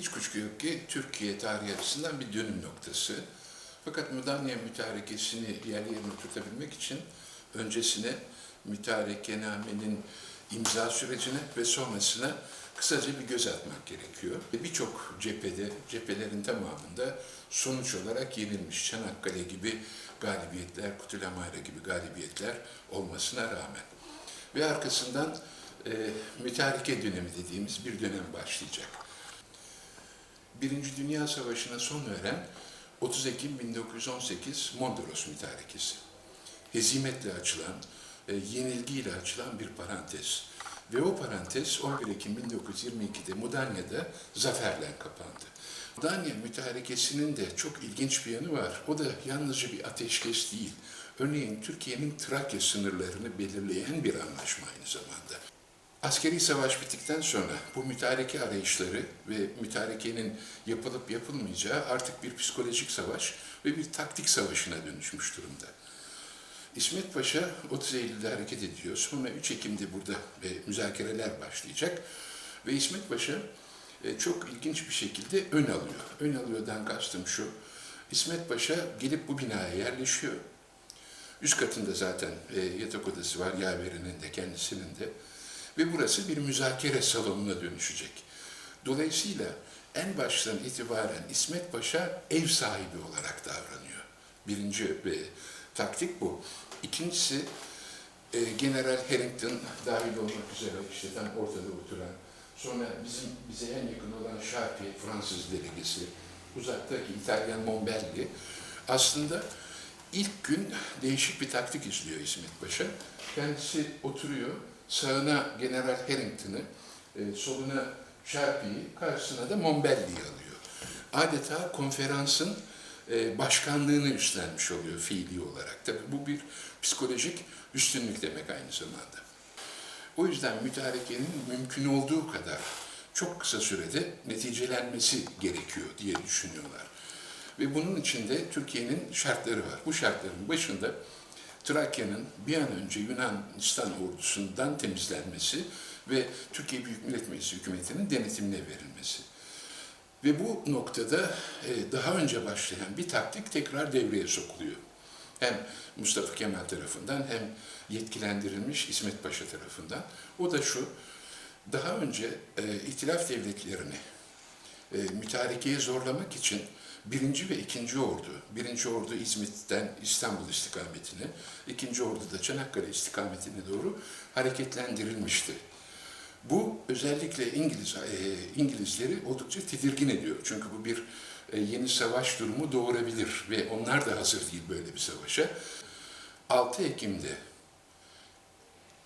hiç kuşku yok ki Türkiye tarihi açısından bir dönüm noktası. Fakat Mudanya mütarekesini yerli yerine oturtabilmek için öncesine mütarekenamenin imza sürecine ve sonrasına kısaca bir göz atmak gerekiyor. Birçok cephede, cephelerin tamamında sonuç olarak yenilmiş Çanakkale gibi galibiyetler, Kutulamayra gibi galibiyetler olmasına rağmen. Ve arkasından e, mütareke dönemi dediğimiz bir dönem başlayacak. Birinci Dünya Savaşı'na son veren 30 Ekim 1918 Mondros Mütarekesi. Hezimetle açılan, e, yenilgiyle açılan bir parantez. Ve o parantez 11 Ekim 1922'de Mudanya'da zaferle kapandı. Mudanya mütarekesinin de çok ilginç bir yanı var. O da yalnızca bir ateşkes değil. Örneğin Türkiye'nin Trakya sınırlarını belirleyen bir anlaşma aynı zamanda. Askeri savaş bittikten sonra bu mütareke arayışları ve mütarekenin yapılıp yapılmayacağı artık bir psikolojik savaş ve bir taktik savaşına dönüşmüş durumda. İsmet Paşa 30 Eylül'de hareket ediyor. Sonra 3 Ekim'de burada e, müzakereler başlayacak. Ve İsmet Paşa e, çok ilginç bir şekilde ön alıyor. Ön alıyordan kastım şu. İsmet Paşa gelip bu binaya yerleşiyor. Üst katında zaten e, yatak odası var, yaverinin de kendisinin de. Ve burası bir müzakere salonuna dönüşecek. Dolayısıyla en baştan itibaren İsmet Paşa ev sahibi olarak davranıyor. Birinci ve taktik bu. İkincisi e, General Harrington dahil olmak üzere işte tam ortada oturan, sonra bizim bize en yakın olan Şarpi, Fransız delegesi, uzaktaki İtalyan Mombelli, aslında ilk gün değişik bir taktik izliyor İsmet Paşa. Kendisi oturuyor, sağına General Harrington'ı, e, soluna Şarpi'yi, karşısına da Mombelli'yi alıyor. Adeta konferansın e, başkanlığını üstlenmiş oluyor fiili olarak. Tabii bu bir psikolojik üstünlük demek aynı zamanda. O yüzden mütarekenin mümkün olduğu kadar çok kısa sürede neticelenmesi gerekiyor diye düşünüyorlar. Ve bunun içinde Türkiye'nin şartları var. Bu şartların başında Trakya'nın bir an önce Yunanistan ordusundan temizlenmesi ve Türkiye Büyük Millet Meclisi hükümetinin denetimine verilmesi. Ve bu noktada e, daha önce başlayan bir taktik tekrar devreye sokuluyor. Hem Mustafa Kemal tarafından hem yetkilendirilmiş İsmet Paşa tarafından. O da şu, daha önce e, İtilaf devletlerini e, mütarekeye zorlamak için birinci ve ikinci ordu, birinci ordu İzmit'ten İstanbul istikametine, ikinci ordu da Çanakkale istikametine doğru hareketlendirilmişti. Bu özellikle İngiliz e, İngilizleri oldukça tedirgin ediyor. Çünkü bu bir e, yeni savaş durumu doğurabilir ve onlar da hazır değil böyle bir savaşa. 6 Ekim'de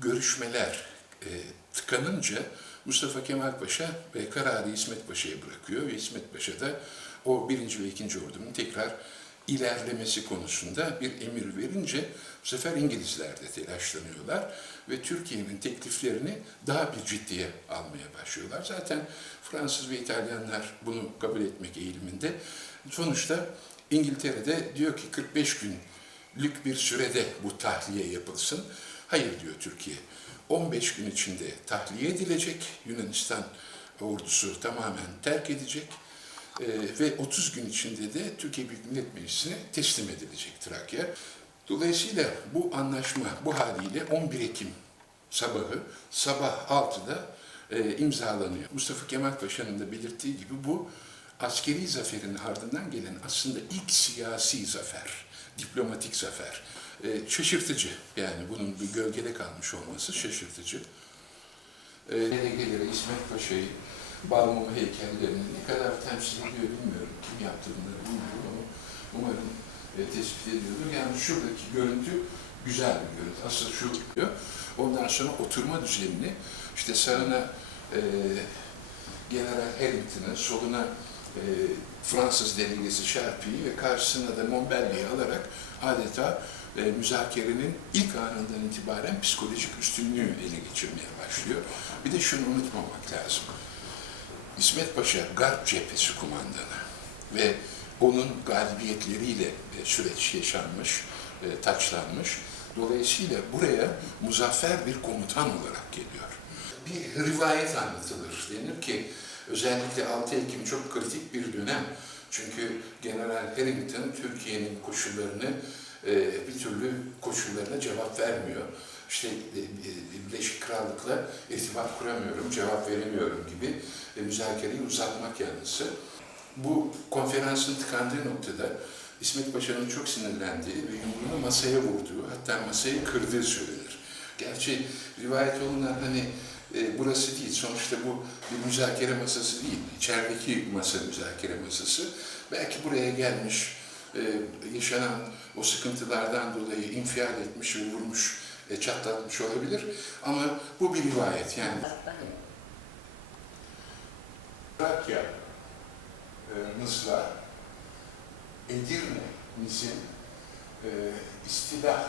görüşmeler e, tıkanınca Mustafa Kemal Paşa ve kararı İsmet Paşa'ya bırakıyor ve İsmet Paşa da o birinci ve ikinci ordunun tekrar ilerlemesi konusunda bir emir verince bu sefer İngilizler de telaşlanıyorlar ve Türkiye'nin tekliflerini daha bir ciddiye almaya başlıyorlar. Zaten Fransız ve İtalyanlar bunu kabul etmek eğiliminde. Sonuçta İngiltere'de diyor ki 45 günlük bir sürede bu tahliye yapılsın. Hayır diyor Türkiye. 15 gün içinde tahliye edilecek. Yunanistan ordusu tamamen terk edecek. Ee, ve 30 gün içinde de Türkiye Büyük Millet Meclisi'ne teslim edilecek Trakya. Dolayısıyla bu anlaşma bu haliyle 11 Ekim sabahı sabah 6'da e, imzalanıyor. Mustafa Kemal Paşa'nın da belirttiği gibi bu askeri zaferin ardından gelen aslında ilk siyasi zafer, diplomatik zafer. E, şaşırtıcı yani bunun bir gölgede kalmış olması şaşırtıcı. E, delegelere İsmet Paşa'yı Balmum heykellerini ne kadar temsil ediyor bilmiyorum. Kim yaptı bunları bilmiyorum ama umarım e, tespit ediyordur. Yani şuradaki görüntü güzel bir görüntü. Asıl şu diyor. Ondan sonra oturma düzenini işte sağına e, General Harrington'ı, soluna e, Fransız delegesi Şarpi'yi ve karşısına da Montbellier'i alarak adeta e, müzakerenin ilk anından itibaren psikolojik üstünlüğü ele geçirmeye başlıyor. Bir de şunu unutmamak lazım. İsmet Paşa Garp Cephesi kumandanı ve onun galibiyetleriyle süreç yaşanmış, e, taçlanmış. Dolayısıyla buraya muzaffer bir komutan olarak geliyor. Bir rivayet anlatılır. Denir ki Özellikle 6 Ekim çok kritik bir dönem. Çünkü General Harrington Türkiye'nin koşullarını bir türlü koşullarına cevap vermiyor. İşte e, e, Birleşik Krallık'la irtibat kuramıyorum, cevap veremiyorum gibi e, müzakereyi uzatmak yanlısı. Bu konferansın tıkandığı noktada İsmet Paşa'nın çok sinirlendiği ve yumruğunu masaya vurduğu, hatta masayı kırdığı söylenir. Gerçi rivayet olunan hani e, burası değil, sonuçta bu bir müzakere masası değil, içerideki masa müzakere masası. Belki buraya gelmiş, e, yaşanan o sıkıntılardan dolayı infial etmiş ve vurmuş, e, çatlatmış olabilir. Ama bu bir rivayet yani. Trakya, e, Mızla, Edirne'mizin e, istilah,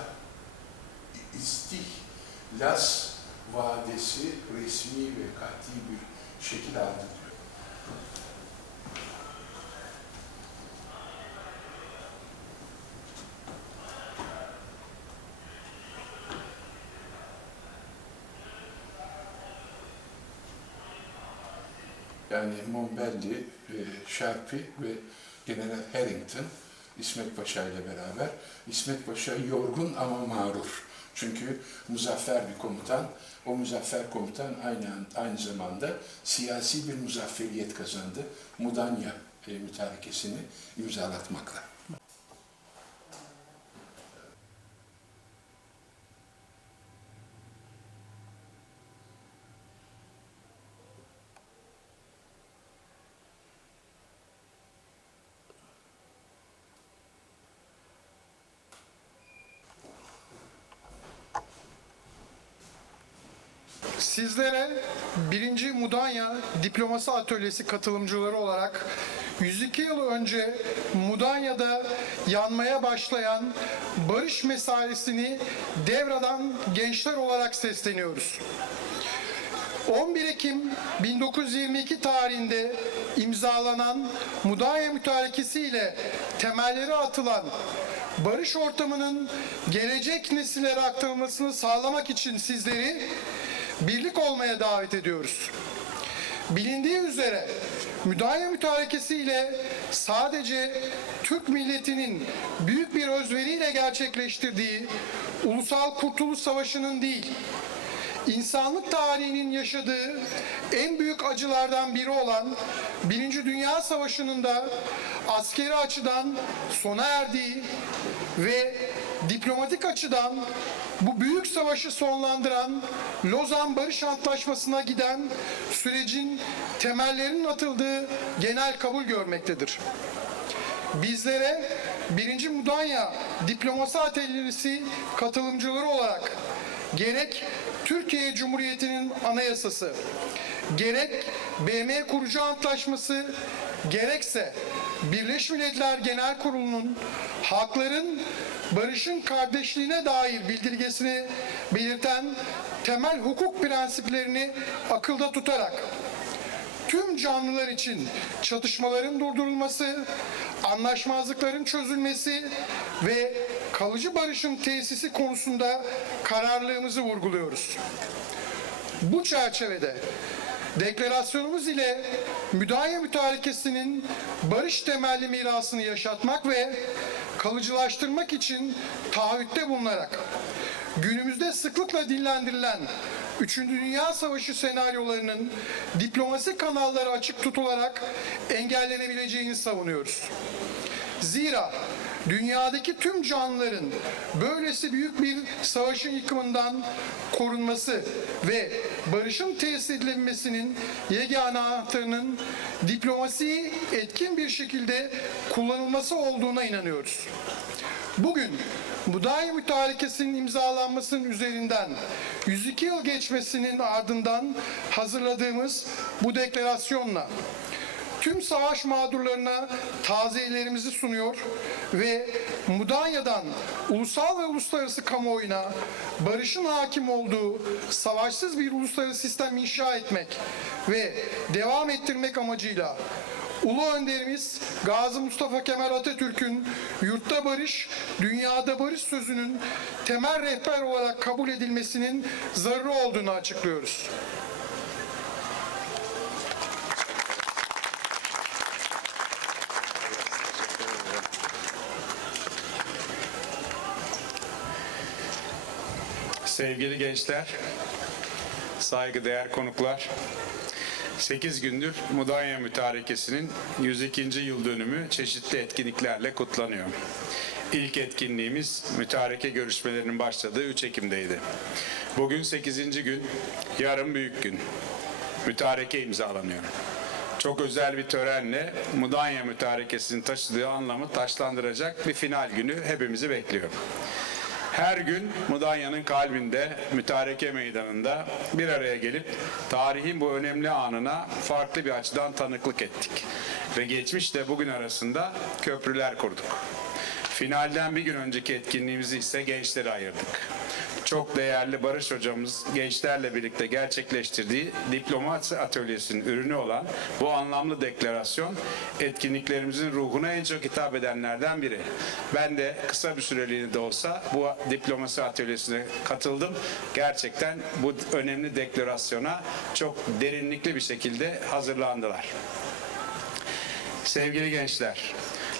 istihlas vadesi resmi ve kati bir şekil aldı diyor. Yani Mombelli, e, Şarpi ve General Harrington İsmet Paşa ile beraber. İsmet Paşa yorgun ama mağrur. Çünkü muzaffer bir komutan. O muzaffer komutan aynı, aynı zamanda siyasi bir muzafferiyet kazandı. Mudanya e, mütarekesini imzalatmakla. Sizlere birinci Mudanya Diplomasi Atölyesi katılımcıları olarak 102 yıl önce Mudanya'da yanmaya başlayan barış mesaisini devradan gençler olarak sesleniyoruz. 11 Ekim 1922 tarihinde imzalanan Mudanya Mütarekesi ile temelleri atılan barış ortamının gelecek nesillere aktarılmasını sağlamak için sizleri birlik olmaya davet ediyoruz. Bilindiği üzere Müdahale Mütarekesi ile sadece Türk milletinin büyük bir özveriyle gerçekleştirdiği Ulusal Kurtuluş Savaşı'nın değil, insanlık tarihinin yaşadığı en büyük acılardan biri olan Birinci Dünya Savaşı'nın da askeri açıdan sona erdiği ve diplomatik açıdan bu büyük savaşı sonlandıran Lozan Barış Antlaşması'na giden sürecin temellerinin atıldığı genel kabul görmektedir. Bizlere birinci Mudanya Diplomasi Atölyesi katılımcıları olarak gerek Türkiye Cumhuriyeti'nin anayasası, gerek BM Kurucu Antlaşması, gerekse Birleşmiş Milletler Genel Kurulu'nun hakların barışın kardeşliğine dair bildirgesini belirten temel hukuk prensiplerini akılda tutarak tüm canlılar için çatışmaların durdurulması, anlaşmazlıkların çözülmesi ve kalıcı barışın tesisi konusunda kararlılığımızı vurguluyoruz. Bu çerçevede deklarasyonumuz ile müdahale mütarekesinin barış temelli mirasını yaşatmak ve kalıcılaştırmak için taahhütte bulunarak günümüzde sıklıkla dillendirilen Üçüncü Dünya Savaşı senaryolarının diplomasi kanalları açık tutularak engellenebileceğini savunuyoruz. Zira dünyadaki tüm canlıların böylesi büyük bir savaşın yıkımından korunması ve barışın tesis edilebilmesinin yegane anahtarının diplomasiyi etkin bir şekilde kullanılması olduğuna inanıyoruz. Bugün Budaya Mütarekesi'nin imzalanmasının üzerinden 102 yıl geçmesinin ardından hazırladığımız bu deklarasyonla tüm savaş mağdurlarına taziyelerimizi sunuyor ve Mudanya'dan ulusal ve uluslararası kamuoyuna barışın hakim olduğu savaşsız bir uluslararası sistem inşa etmek ve devam ettirmek amacıyla Ulu önderimiz Gazi Mustafa Kemal Atatürk'ün yurtta barış, dünyada barış sözünün temel rehber olarak kabul edilmesinin zararı olduğunu açıklıyoruz. Sevgili gençler, saygıdeğer konuklar, 8 gündür Mudanya Mütarekesi'nin 102. yıl dönümü çeşitli etkinliklerle kutlanıyor. İlk etkinliğimiz mütareke görüşmelerinin başladığı 3 Ekim'deydi. Bugün 8. gün, yarın büyük gün. Mütareke imzalanıyor. Çok özel bir törenle Mudanya Mütarekesi'nin taşıdığı anlamı taşlandıracak bir final günü hepimizi bekliyor. Her gün Mudanya'nın kalbinde, mütareke meydanında bir araya gelip tarihin bu önemli anına farklı bir açıdan tanıklık ettik. Ve geçmişle bugün arasında köprüler kurduk. Finalden bir gün önceki etkinliğimizi ise gençlere ayırdık. Çok değerli Barış hocamız gençlerle birlikte gerçekleştirdiği diplomasi atölyesinin ürünü olan bu anlamlı deklarasyon etkinliklerimizin ruhuna en çok hitap edenlerden biri. Ben de kısa bir süreliğine de olsa bu diplomasi atölyesine katıldım. Gerçekten bu önemli deklarasyona çok derinlikli bir şekilde hazırlandılar. Sevgili gençler,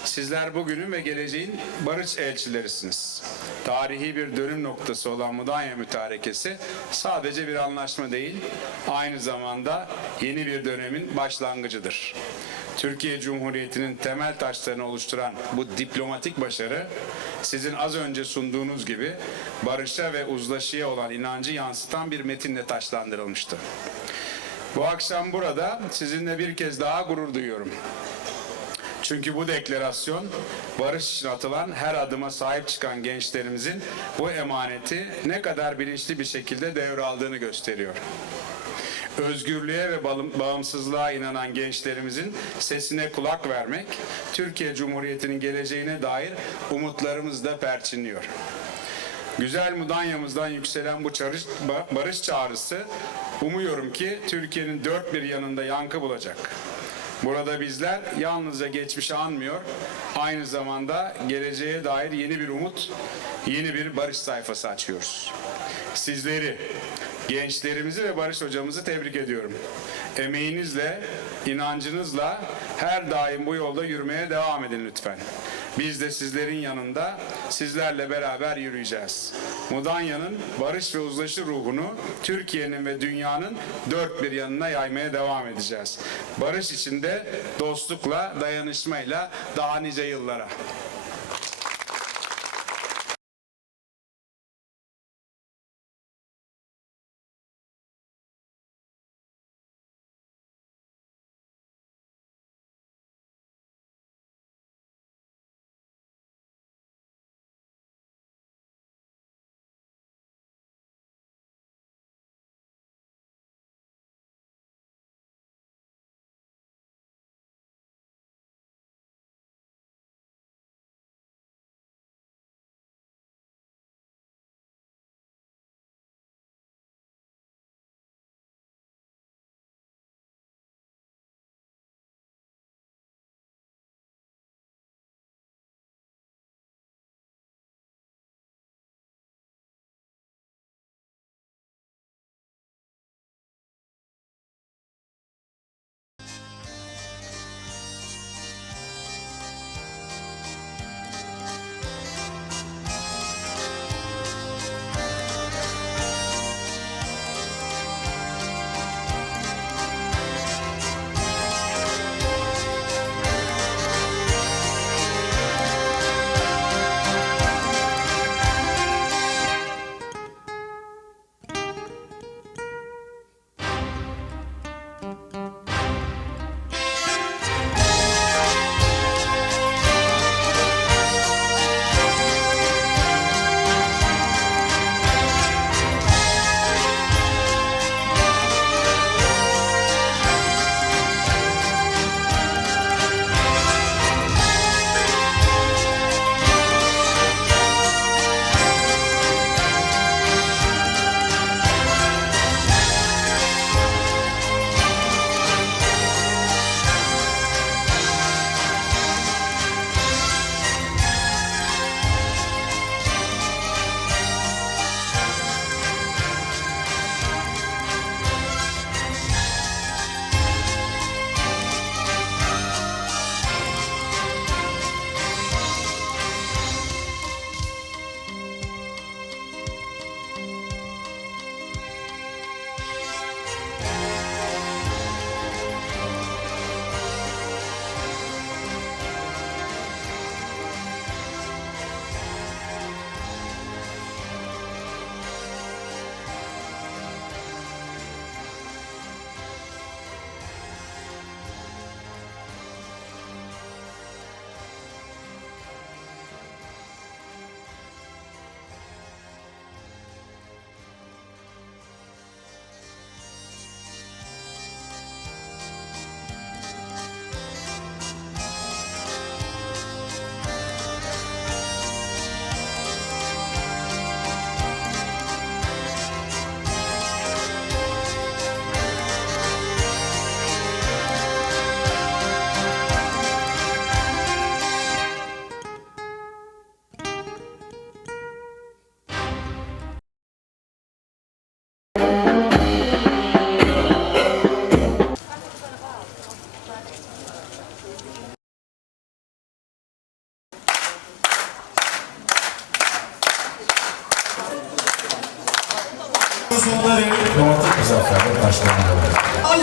sizler bugünün ve geleceğin barış elçilerisiniz. Tarihi bir dönüm noktası olan Mudanya Mütarekesi sadece bir anlaşma değil, aynı zamanda yeni bir dönemin başlangıcıdır. Türkiye Cumhuriyeti'nin temel taşlarını oluşturan bu diplomatik başarı sizin az önce sunduğunuz gibi barışa ve uzlaşıya olan inancı yansıtan bir metinle taşlandırılmıştı. Bu akşam burada sizinle bir kez daha gurur duyuyorum. Çünkü bu deklarasyon barış için atılan her adıma sahip çıkan gençlerimizin bu emaneti ne kadar bilinçli bir şekilde devraldığını gösteriyor. Özgürlüğe ve bağım- bağımsızlığa inanan gençlerimizin sesine kulak vermek, Türkiye Cumhuriyeti'nin geleceğine dair umutlarımız da perçinliyor. Güzel Mudanya'mızdan yükselen bu çarış- ba- barış çağrısı umuyorum ki Türkiye'nin dört bir yanında yankı bulacak. Burada bizler yalnızca geçmişi anmıyor, aynı zamanda geleceğe dair yeni bir umut, yeni bir barış sayfası açıyoruz. Sizleri, gençlerimizi ve Barış hocamızı tebrik ediyorum. Emeğinizle, inancınızla her daim bu yolda yürümeye devam edin lütfen. Biz de sizlerin yanında sizlerle beraber yürüyeceğiz. Mudanya'nın barış ve uzlaşı ruhunu Türkiye'nin ve dünyanın dört bir yanına yaymaya devam edeceğiz. Barış içinde dostlukla, dayanışmayla daha nice yıllara.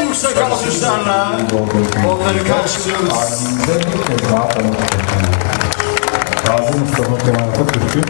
olursa kalkışlarla onları karşılıyoruz. Gazi Mustafa Kemal Atatürk'ün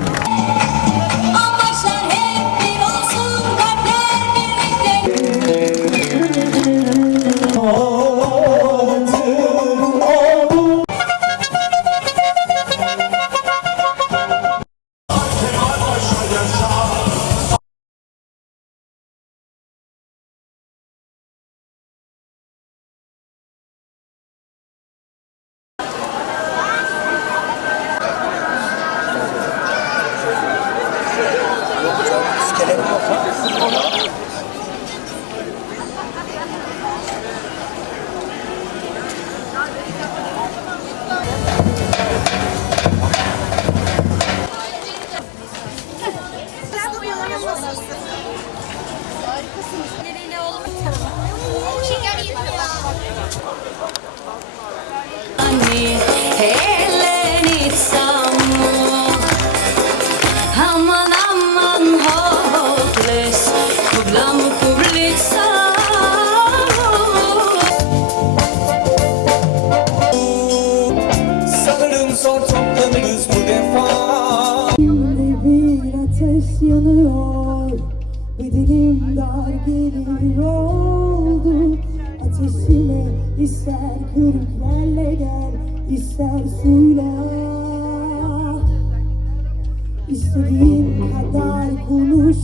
delin oldu. Ateşine ister körüklerle gel ister suyla. İstediğin kadar konuş.